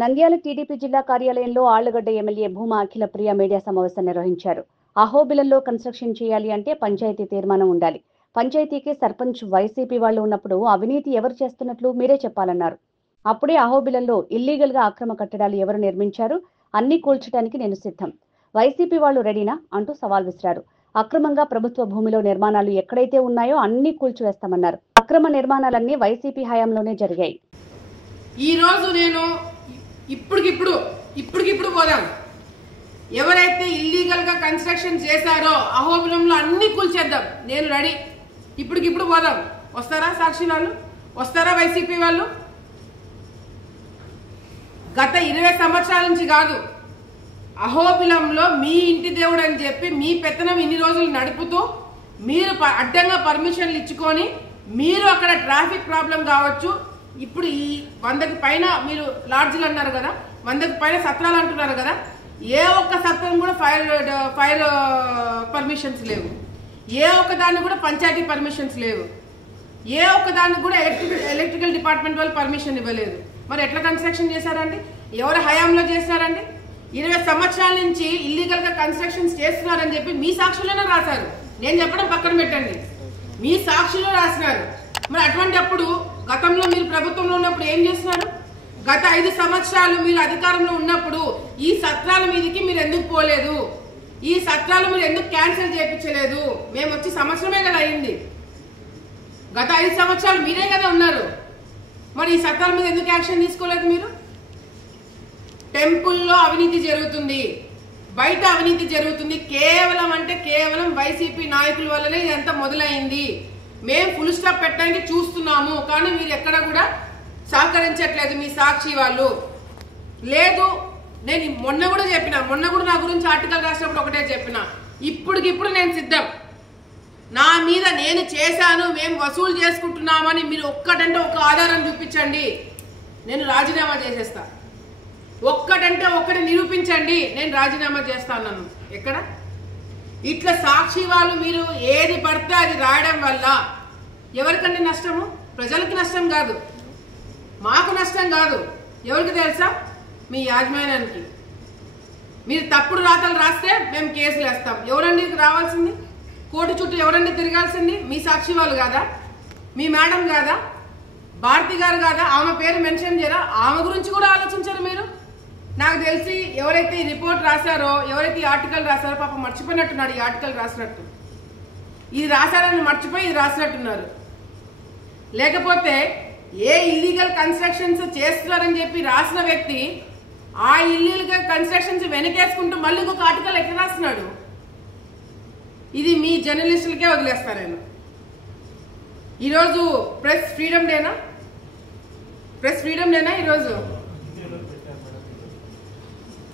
Nandyal TDP జిల్లా కార్యాలయంలో Allagadda MLA Bhuma Akhilapriya media సమావేశం నిర్వహించారు. అహోబిలంలో కన్స్ట్రక్షన్ చేయాలి అంటే పంచాయతీ తీర్మానం ఉండాలి. పంచాయతీకి సర్పంచ్ వైసీపీ వాళ్ళు ఉన్నప్పుడు అవినీతి ఎవరు చేస్తున్నట్లు మీరే చెప్పాలన్నారు. అప్పుడే అహోబిలంలో ఇల్లీగల్ గా అక్రమ కట్టడాలు ఎవరు నిర్మించారు, అన్ని కూల్చడానికి నేను సిద్ధం, వైసీపీ వాళ్ళు రెడీనా అంటూ సవాల్ విసిరారు. అక్రమంగా ప్రభుత్వ భూమిలో నిర్మాణాలు ఎక్కడైతే ఉన్నాయో అన్ని కూల్చివేస్తామన్నారు. అక్రమ నిర్మాణాలన్నీ వైసీపీ హయాంలోనే జరిగాయి. ఈ రోజు నేను ఇప్పటికిప్పుడు పోదాం. ఎవరైతే ఇల్లీగల్ గా కన్స్ట్రక్షన్ చేశారో అహోబిలంలో అన్ని కూల్చేద్దాం. నేను రెడీ. ఇప్పటికిప్పుడు పోదాం. వస్తారా సాక్షి వాళ్ళు? వస్తారా వైసీపీ వాళ్ళు? గత 20 సంవత్సరాల నుంచి కాదు, అహోబిలంలో మీ ఇంటి దేవుడు అని చెప్పి మీ పెత్తనం ఇన్ని రోజులు నడుపుతూ మీరు అడ్డంగా పర్మిషన్లు ఇచ్చుకొని మీరు అక్కడ ట్రాఫిక్ ప్రాబ్లం కావచ్చు, ఇప్పుడు ఈ 100కి పైన మీరు లాడ్జీలు అన్నారు కదా, 100కి పైన సత్రాలు అంటున్నారు కదా, ఏ ఒక్క సత్రం కూడా ఫైర్ పర్మిషన్స్ లేవు, ఏ ఒక్క దానికి కూడా పంచాయతీ పర్మిషన్స్ లేవు, ఏ ఒక్క దానికి కూడా ఎలక్ట్రికల్ డిపార్ట్మెంట్ వాళ్ళు పర్మిషన్ ఇవ్వలేదు. మరి ఎట్లా కన్స్ట్రక్షన్ చేశారండి? ఎవరు హయాంలో చేశారండి? 20 సంవత్సరాల నుంచి ఇల్లీగల్ గా కన్స్ట్రక్షన్స్ చేస్తున్నారని చెప్పి మీ సాక్షుల్లోనే రాశారు. నేను చెప్పడం పక్కన పెట్టండి, మీ సాక్షులు రాసినారు. మరి అటువంటి అప్పుడు గతంలో మీరు ప్రభుత్వంలో ఉన్నప్పుడు ఏం చేస్తున్నారు? గత 5 సంవత్సరాలు మీరు అధికారంలో ఉన్నప్పుడు ఈ సత్రాల మీదకి మీరు ఎందుకు పోలేదు? ఈ సత్రాలు మీరు ఎందుకు క్యాన్సిల్ చేయించలేదు? మేము వచ్చి సంవత్సరమే కదా అయింది. గత 5 సంవత్సరాలు మీరే కదా ఉన్నారు. మరి ఈ సత్రాల మీద ఎందుకు యాక్షన్ తీసుకోలేదు మీరు? టెంపుల్లో అవినీతి జరుగుతుంది, బయట అవినీతి జరుగుతుంది, కేవలం వైసీపీ నాయకుల వల్లనే ఇదంతా మొదలైంది. మేము ఫుల్ స్టాప్ పెట్టడానికి చూస్తున్నాము, కానీ మీరు ఎక్కడ కూడా సహకరించట్లేదు మీ సాక్షి వాళ్ళు. లేదు, నేను మొన్న కూడా నా గురించి ఆర్టికల్ రాసినప్పుడు ఒకటే చెప్పిన, ఇప్పటికిప్పుడు నేను సిద్ధం. నా మీద నేను చేశాను, మేము వసూలు చేసుకుంటున్నామని మీరు ఒక్కటంటే ఒక ఆధారం చూపించండి, నేను రాజీనామా చేసేస్తా. ఒక్కటంటే ఒక్కటి నిరూపించండి, నేను రాజీనామా చేస్తాను. ఎక్కడ ఇట్లా సాక్షి వాళ్ళు మీరు ఏది పడితే అది రాయడం వల్ల ఎవరికంటే నష్టము? ప్రజలకి నష్టం కాదు, మాకు నష్టం కాదు. ఎవరికి తెలుసా? మీ యాజమాన్యానికి. మీరు తప్పుడు రాతలు రాస్తే మేము కేసులు వేస్తాం. ఎవరండి రావాల్సింది? కోర్టు చుట్టూ ఎవరండి తిరగాల్సింది? మీ సాక్షి వాళ్ళు కాదా? మీ మేడం కాదా? భారతి గారు కాదా? ఆమె పేరు మెన్షన్ చేయరా? ఆమె గురించి కూడా ఆలోచించారు మీరు? నాకు తెలిసి ఎవరైతే ఈ రిపోర్ట్ రాశారో, ఎవరైతే ఈ ఆర్టికల్ రాశారో పాపం మర్చిపోయినట్టున్నాడు. ఈ ఆర్టికల్ రాసినట్టు, ఇది రాశారని మర్చిపోయి ఇది రాసినట్టున్నారు. లేకపోతే ఏ ఇల్లీగల్ కన్స్ట్రక్షన్స్ చేస్తున్నారని చెప్పి రాసిన వ్యక్తి ఆ ఇల్లీగల్ కన్స్ట్రక్షన్స్ వెనకేసుకుంటూ మళ్ళీ ఇంకొక ఆర్టికల్ ఎట్లా రాస్తున్నాడు? ఇది మీ జర్నలిస్టులకే వదిలేస్తారు. నేను ఈరోజు ప్రెస్ ఫ్రీడమ్ డేనా? ఈరోజు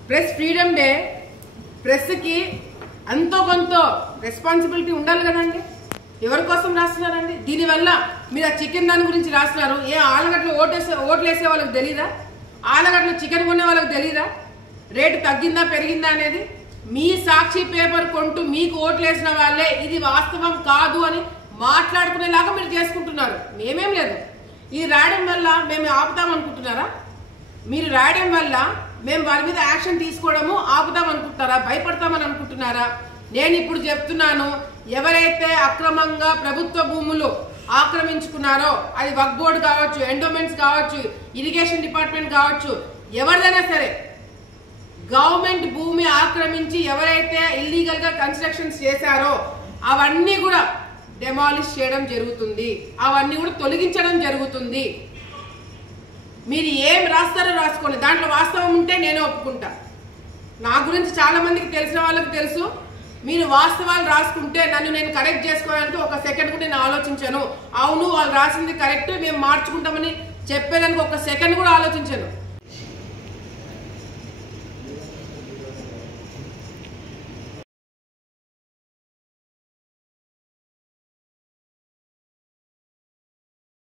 ప్రెస్ ఫ్రీడమ్ డే. ప్రెస్కి అంతో కొంత రెస్పాన్సిబిలిటీ ఉండాలి కదండి. ఎవరి కోసం రాస్తున్నారండి? దీనివల్ల మీరు ఆ చికెన్ దాని గురించి రాస్తున్నారు. ఏ ఆలగడ్డలో ఓట్లు వేసే వాళ్ళకి తెలీదా? ఆలగడ్డలో చికెన్ కొనే వాళ్ళకి తెలీదా రేటు తగ్గిందా పెరిగిందా అనేది? మీ సాక్షి పేపర్ కొంటూ మీకు ఓట్లు వేసిన వాళ్ళే ఇది వాస్తవం కాదు అని మాట్లాడుకునేలాగా మీరు చేసుకుంటున్నారు. మేమేం లేదు. ఇది రాయడం వల్ల మేము ఆపుతామనుకుంటున్నారా? మీరు రాయడం వల్ల మేము వాళ్ళ మీద యాక్షన్ తీసుకోవడము ఆపుతామనుకుంటున్నారా? భయపడతామని అనుకుంటున్నారా? నేను ఇప్పుడు చెప్తున్నాను, ఎవరైతే అక్రమంగా ప్రభుత్వ భూములు ఆక్రమించుకున్నారో, అది వక్ఫ్ బోర్డు కావచ్చు, ఎండోమెంట్స్ కావచ్చు, ఇరిగేషన్ డిపార్ట్మెంట్ కావచ్చు, ఎవరిదైనా సరే గవర్నమెంట్ భూమి ఆక్రమించి ఎవరైతే ఇల్లీగల్ గా కన్స్ట్రక్షన్స్ చేశారో అవన్నీ కూడా డెమాలిష్ చేయడం జరుగుతుంది, అవన్నీ కూడా తొలగించడం జరుగుతుంది. మీరు ఏం రాస్తారో రాసుకోండి, దాంట్లో వాస్తవం ఉంటే నేను ఒప్పుకుంటా. నా గురించి చాలా మందికి తెలిసిన వాళ్ళకి తెలుసు. మీరు వాస్తవాలు రాసుకుంటే నన్ను నేను కరెక్ట్ చేసుకోవాలంటే ఒక సెకండ్ కూడా నేను ఆలోచించాను. అవును వాళ్ళు రాసింది కరెక్ట్, మేము మార్చుకుంటామని చెప్పేదానికి ఒక సెకండ్ కూడా ఆలోచించాను.